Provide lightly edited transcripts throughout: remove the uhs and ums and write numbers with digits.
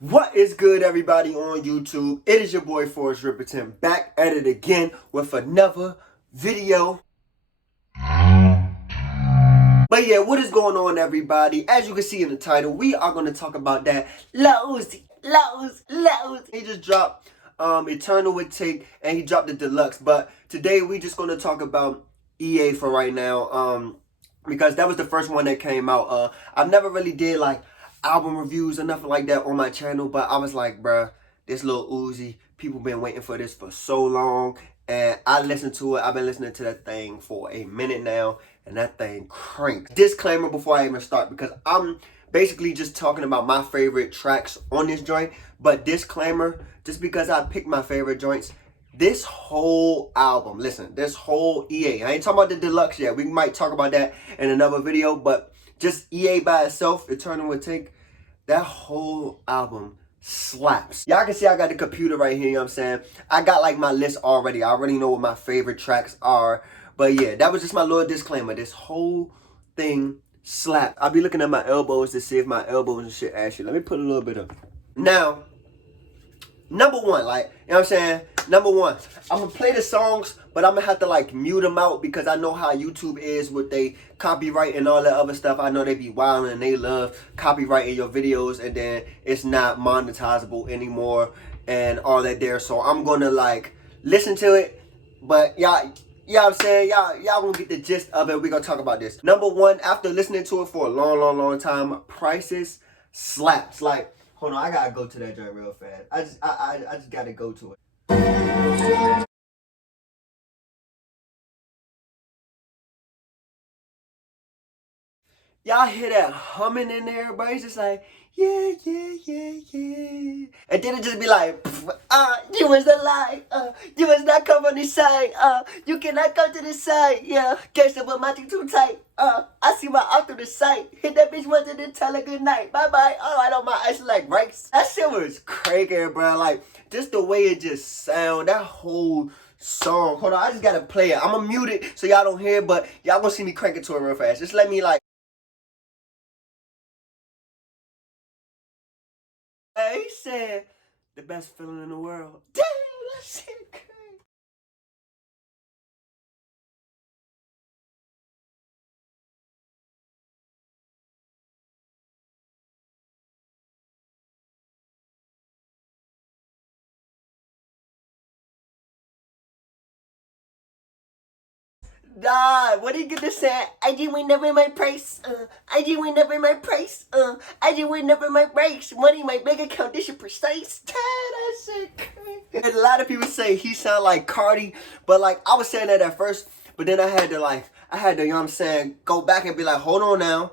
What is good, everybody on YouTube? It is your boy Forrest Ripperton back at it again with another video. But yeah, what is going on, everybody? As you can see in the title, we are going to talk about that Lil Uzi. He just dropped Eternal with Take, and he dropped the deluxe. But today we just going to talk about EA for right now, because that was the first one that came out. I've never really did like album reviews or nothing like that on my channel, but I was like, bruh, this Lil Uzi, people been waiting for this for so long, and I listened to it. I've been listening to that thing for a minute now, and that thing cranks. Disclaimer before I even start, because I'm basically just talking about my favorite tracks on this joint, but disclaimer, just because I picked my favorite joints, this whole album, listen, this whole EA, I ain't talking about the deluxe yet, we might talk about that in another video, but just EA by itself, Eternal with Take, that whole album slaps. Y'all can see I got the computer right here, you know what I'm saying? I got like my list already. I already know what my favorite tracks are. But yeah, that was just my little disclaimer. This whole thing slaps. I'll be looking at my elbows to see if my elbows and shit actually. Let me put a little bit of. Now, number one, like, you know what I'm saying? Number one, I'm going to play the songs, but I'm going to have to, like, mute them out because I know how YouTube is with they copyright and all that other stuff. I know they be wild and they love copyrighting your videos, and then it's not monetizable anymore and all that there. So I'm going to, like, listen to it, but y'all, you know what I'm saying? Y'all gonna get the gist of it. We're going to talk about this. Number one, after listening to it for a long time, Prices slaps. Like, hold on, I gotta go to that joint real fast. I just gotta go to it. Y'all hear that humming in there, but it's just like, yeah. And then it just be like, you was a lie, you was not come on this side, you cannot come to this side, yeah, guess it was my thing too tight, I see my out through the sight, hit that bitch once and then tell her good night, bye, oh, I know my ice like rice. That shit was crazy, bro, like, just the way it just sound, that whole song. Hold on, I just gotta play it. I'm gonna mute it so y'all don't hear it, but y'all gonna see me crank it to it real fast. Just let me like. He said the best feeling in the world. Damn, that shit crazy. Nah, what he get to say? I just went up in my price. I just went up in my price. I just went up in my price. Money in my bank account, this shit precise. That shit crazy. And a lot of people say he sound like Cardi, but like I was saying that at first, but then I had to, you know what I'm saying, go back and be like, hold on now.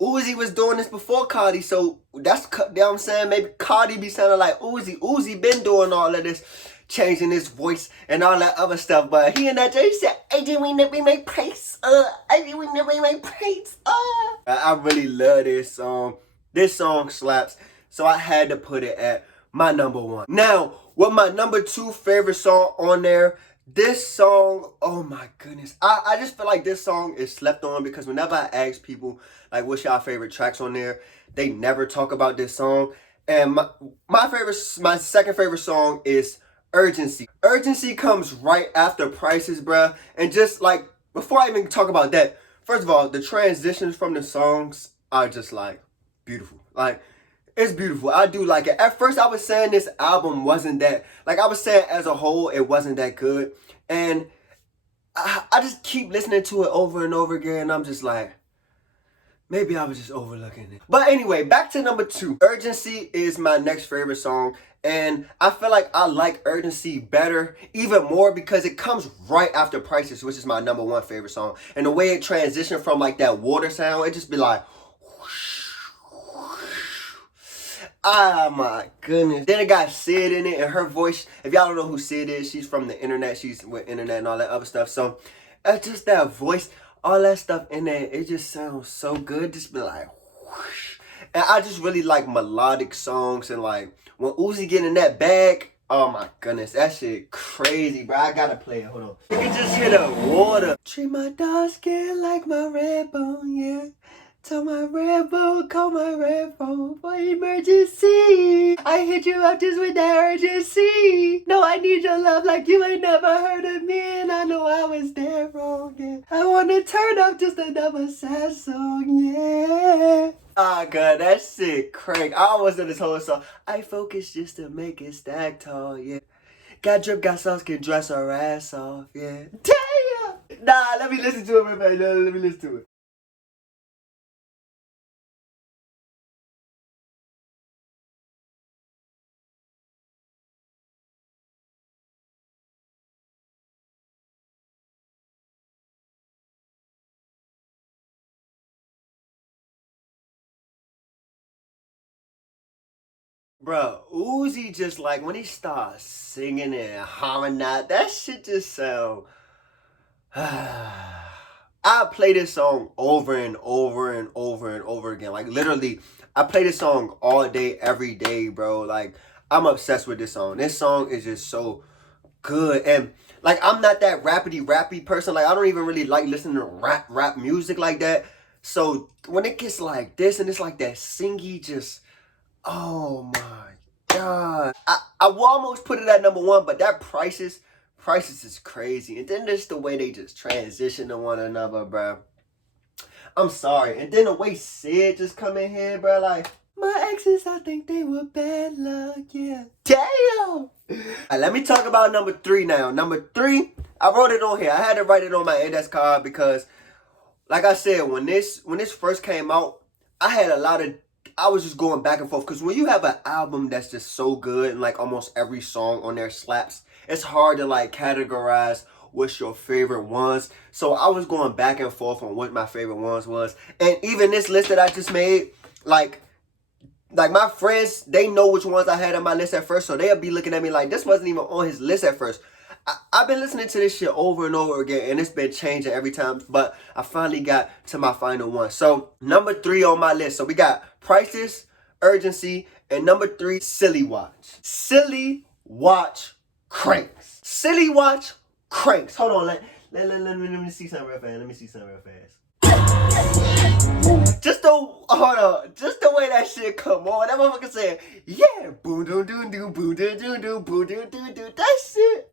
Uzi was doing this before Cardi, so that's, you know what I'm saying, maybe Cardi be sounding like Uzi. Uzi been doing all of this, changing his voice and all that other stuff, but he in that day said, I didn't win to be my price, I didn't win to be my price, I really love this song. This song slaps, so I had to put it at my number one. Now, with my number two favorite song on there, this song, oh my goodness. I just feel like this song is slept on because whenever I ask people, like, what's your favorite tracks on there, they never talk about this song. And my second favorite song is Urgency. Urgency comes right after Prices, bruh. And just like, before I even talk about that, first of all, the transitions from the songs are just like beautiful. Like, it's beautiful. I do like it. At first, I was saying this album wasn't that, like I was saying as a whole, it wasn't that good. And I just keep listening to it over and over again. And I'm just like, maybe I was just overlooking it. But anyway, back to number two. Urgency is my next favorite song. And I feel like I like Urgency better, even more, because it comes right after Prices, which is my number one favorite song. And the way it transitioned from like that water sound, it just be like, oh my goodness. Then it got Sid in it, and her voice, if y'all don't know who Sid is, she's from the internet. She's with internet and all that other stuff. So just that voice, all that stuff in there, it just sounds so good. Just be like, whoosh. And I just really like melodic songs, and like when Uzi get in that bag, oh my goodness, that shit crazy, bro. I gotta play it. Hold on. You can just hear the water. Treat my dark skin like my red bone, yeah. Tell my red phone, call my red phone for emergency. I hit you up just with that urgency. No, I need your love like you ain't never heard of me. And I know I was there wrong, yeah. I wanna turn up just another sad song, yeah. Ah, God, that shit crank. I almost did this whole song. I focus just to make it stack tall, yeah. Got drip, got sauce, can dress her ass off, yeah. Damn! Nah, let me listen to it, man. Let me listen to it. Bro, Uzi just like when he starts singing and humming that shit just sound. I play this song over and over and over and over again. Like literally, I play this song all day, every day, bro. Like I'm obsessed with this song. This song is just so good. And like I'm not that rappy person. Like I don't even really like listening to rap music like that. So when it gets like this and it's like that singy just, oh my God. I will almost put it at number one, but that prices is crazy. And then there's the way they just transition to one another, bro. I'm sorry. And then the way Sid just come in here, bro, like, my exes, I think they were bad luck, yeah. Damn! Alright, let me talk about number three now. Number three, I wrote it on here. I had to write it on my index card because, like I said, when this first came out, I was just going back and forth. Because when you have an album that's just so good and like almost every song on there slaps, it's hard to like categorize what's your favorite ones. So I was going back and forth on what my favorite ones was. And even this list that I just made, like my friends, they know which ones I had on my list at first. So they'll be looking at me like, this wasn't even on his list at first. I've been listening to this shit over and over again, and it's been changing every time, but I finally got to my final one. So, number three on my list. So, we got Prices, Urgency, and number three, Silly Watch. Silly Watch cranks. Silly Watch cranks. Hold on, let me see something real fast. Let me see something real fast. Just the way that shit come on. That motherfucker said, yeah, boom doo doo doo, boom doo doo doo, boom doo doo doo. That shit.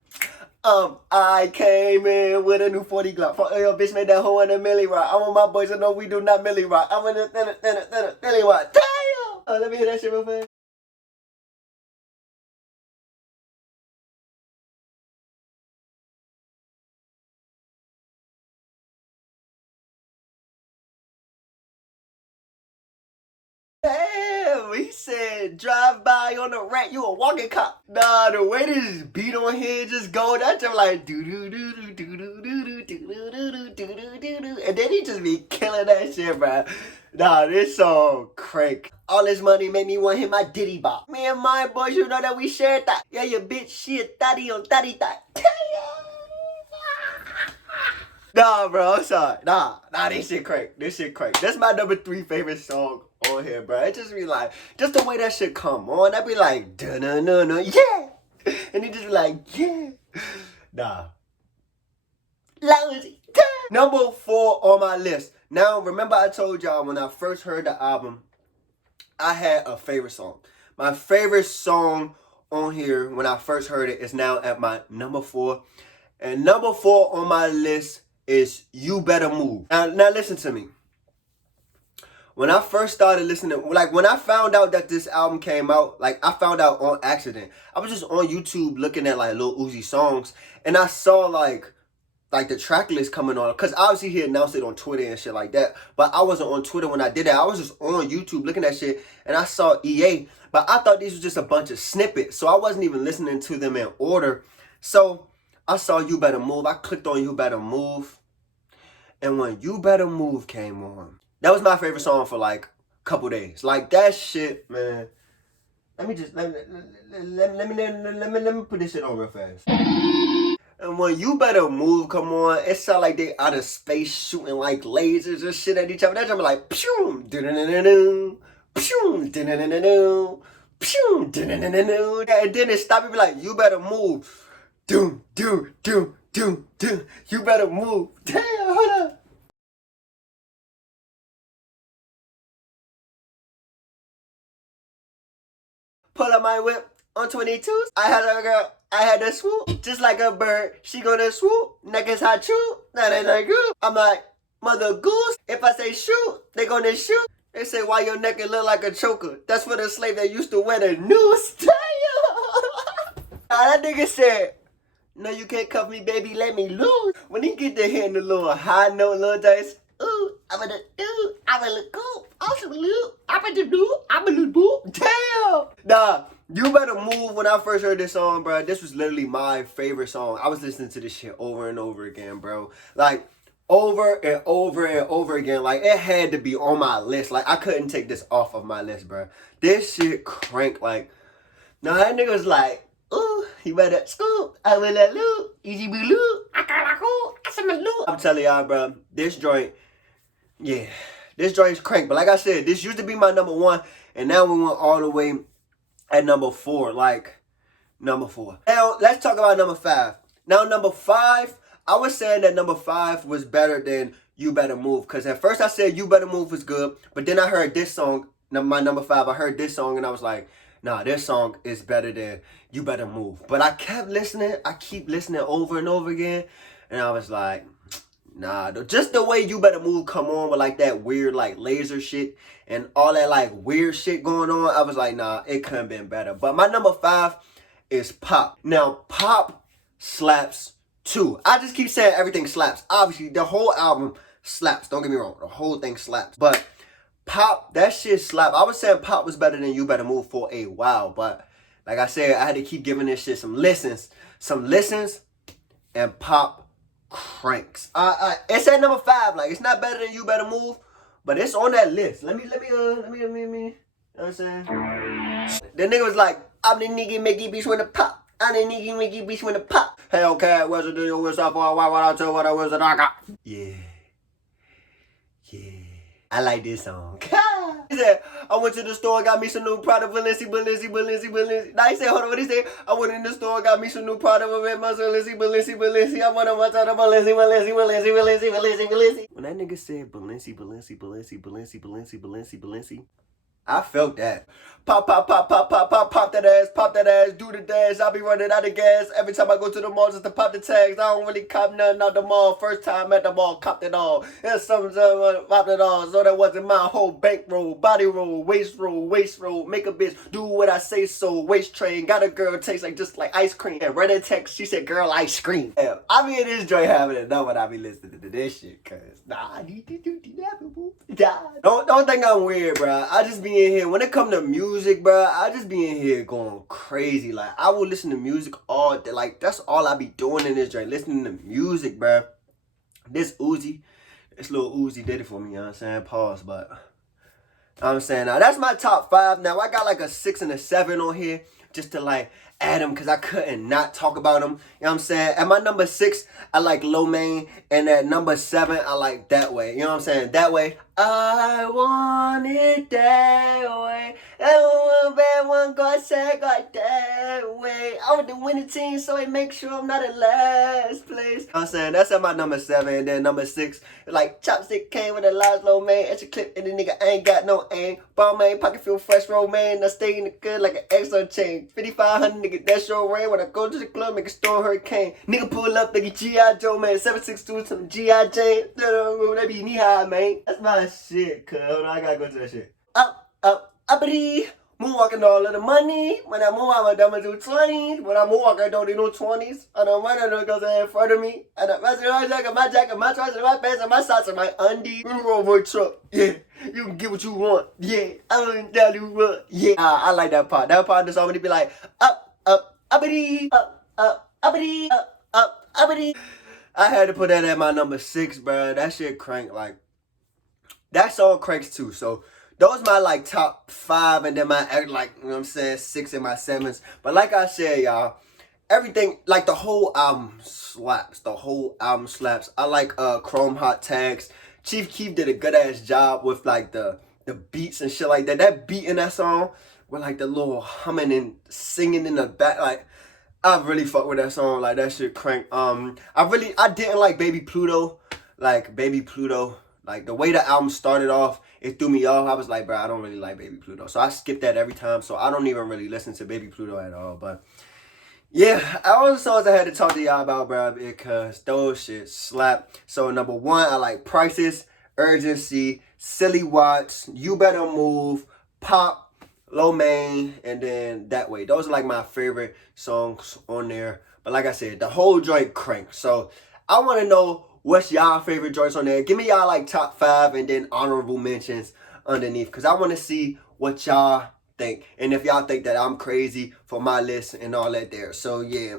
I came in with a new 40 Glock. Yo, bitch made that hoe in a milli rock. I want my boys to know we do not milli rock. I'm in a milli rock. Damn! Let me hear that shit real fast. Damn, he said drive by on the rat, you a walking cop. Nah, the way this beat on here just go, that's just like do do do do do do do do do do do do do, and then he just be killing that shit, bro. Nah, this song crank. All this money made me want to hit my Diddy bop. Me and my boys, you know that we shared that. Yeah, your bitch, she a thotty on thotty thot. Nah, bro, I'm sorry. Nah, this shit crank. This shit crank. That's my number three favorite song on here, bro. It just be like, just the way that shit come on. I be like, da-na-na-na, yeah. And he just be like, yeah. Nah. Lousy. Number four on my list. Now, remember I told y'all when I first heard the album, I had a favorite song. My favorite song on here when I first heard it is now at my number four. And number four on my list is You Better Move. Now listen to me. When I first started listening, like when I found out that this album came out, like I found out on accident. I was just on YouTube looking at like Lil Uzi songs, and I saw like the track list coming on, because obviously he announced it on Twitter and shit like that, but I wasn't on Twitter when I did that. I was just on YouTube looking at shit, and I saw EA, but I thought these was just a bunch of snippets, so I wasn't even listening to them in order. So I saw You Better Move. I clicked on You Better Move, and when You Better Move came on, that was my favorite song for like a couple days. Like that shit, man. Let me put this shit on real fast. And when You Better Move come on, it sound like they out of space shooting like lasers and shit at each other. That jump like pew, do-do-do-do-do, pew, do-do-do-do-do, pew, do-do-do-do-do. And then it stop and be like, You better move. Do, do, do, do, do. You better move. Damn, hold up. Pull up my whip on 22s. I had a girl, I had to swoop. Just like a bird, she gonna swoop. Neck is hot true. Now they like you. I'm like, mother goose. If I say shoot, they gonna shoot. They say, why your neck look like a choker? That's for the slave that used to wear the noose. Now that nigga said, no, you can't cuff me, baby, let me loose. When he get to hitting the little high note, little dice, ooh, I'm gonna do, I'm gonna go, awesome loop, I'm gonna do, I'm gonna do, damn. Nah, You Better Move, when I first heard this song, bro, this was literally my favorite song. I was listening to this shit over and over again, bro. Like, over and over and over again. Like, it had to be on my list. Like, I couldn't take this off of my list, bro. This shit crank. Like, now that nigga was like, ooh, you better scoop, I will let loop, easy be loop, I got a cool, I some loop. I'm telling y'all, bro, this joint, yeah, this joint's crank. But like I said, this used to be my number one, and now we went all the way at number 4, like, number 4. Now, let's talk about number 5. Now, number 5, I was saying that number 5 was better than You Better Move, because at first I said You Better Move was good, but then I heard this song, my number 5, I heard this song, and I was like, nah, this song is better than You Better Move. But I kept listening. I keep listening over and over again. And I was like, nah. Just the way You Better Move come on with like that weird like laser shit and all that like weird shit going on. I was like, nah, it couldn't have been better. But my number 5 is Pop. Now, Pop slaps too. I just keep saying everything slaps. Obviously, the whole album slaps. Don't get me wrong. The whole thing slaps. But Pop, that shit slap. I was saying Pop was better than You Better Move for a while, but like I said, I had to keep giving this shit some listens, and Pop cranks. It's at number 5. Like, it's not better than You Better Move, but it's on that list. Let me. You know what I'm saying? The nigga was like, I'm the nigga make it beats when the pop. I'm the nigga make it beats when the pop. Hellcat, where's the deal? What's up? Why I tell what I was a I Yeah. I like this song. He said, I went to the store, got me some new product, Balenci. Now he said, hold on, what he said? I went in the store, got me some new product, Balenci. I want to watch out of Balenci. When that nigga said Balenci, I felt that. Pop that ass, do the dash. I be running out of gas. Every time I go to the mall just to pop the tags. I don't really cop nothing out the mall. First time at the mall, copped it all. And something popped it all. So that wasn't my whole bankroll. Body roll, waist roll. Make a bitch do what I say so. Waist train, got a girl taste like just like ice cream. And read a text, she said, girl, ice cream. Yeah, I be in this joint having it know when I be listening to this shit. Cause I need to do that. Don't think I'm weird, bro. I just be in here. When it come to music, bro, I just be in here going crazy. Like, I will listen to music all day. Like, that's all I be doing in this joint. Listening to music, bro. This Lil Uzi did it for me, you know what I'm saying? Pause, but I'm saying now that's my top 5. Now I got like a 6 and a 7 on here just to like add them because I couldn't not talk about them. You know what I'm saying? At my number 6, I like Lo Mein, and at number 7, I like That Way. You know what I'm saying? That Way. I want it that way. One bad one got sad got that way. I was the winning team, so it makes sure I'm not in last place. You know what I'm saying? That's at my number 7. And then number 6, like Chopstick came with a large Lo Mein. Extra clip, and the nigga ain't got no aim. Ball man, pocket feel fresh, romaine. I stay in the good like an extra chain. 5,500, nigga, that's your rain. When I go to the club, make a storm hurricane. Nigga pull up, nigga, G.I. Joe, man. 762 to the G.I. Jane. That be knee high, man. That's my shit, cuz. I gotta go to that shit. Uppity. Moonwalking all of the money. When I move, I'm gonna do 20s. When I move, I don't do no 20s. I don't want to go in front of me. I don't my jacket, my trousers, my pants, and my socks, and my undies. We roll for a truck. Yeah. You can get what you want. Yeah. I'm gonna tell you what. Yeah. I like that part. That part of the song when he be like, uppity. Uppity. Uppity. I had to put that at my number 6, bro. That shit crank. Like, that song cranks too. So, those my like top 5, and then my like, you know what I'm saying, 6 and my 7s. But like I said, y'all, everything, like the whole album slaps. I like Chrome Hot Tags. Chief Keef did a good ass job with like the beats and shit like that. That beat in that song with like the little humming and singing in the back, like I really fuck with that song. Like that shit crank. I didn't like Baby Pluto. Like Baby Pluto. Like, the way the album started off, it threw me off. I was like, bro, I don't really like Baby Pluto. So I skipped that every time. So I don't even really listen to Baby Pluto at all. But yeah, all the songs I had to talk to y'all about, bro, because those shit slap. So number one, I like Prices, Urgency, Silly Watts, You Better Move, Pop, Lo Mein, and then That Way. Those are like my favorite songs on there. But like I said, the whole joint crank. So I want to know what's y'all favorite joints on there. Give me y'all like top 5 and then honorable mentions underneath, because I want to see what y'all think, and if y'all think that I'm crazy for my list and all that there. So yeah.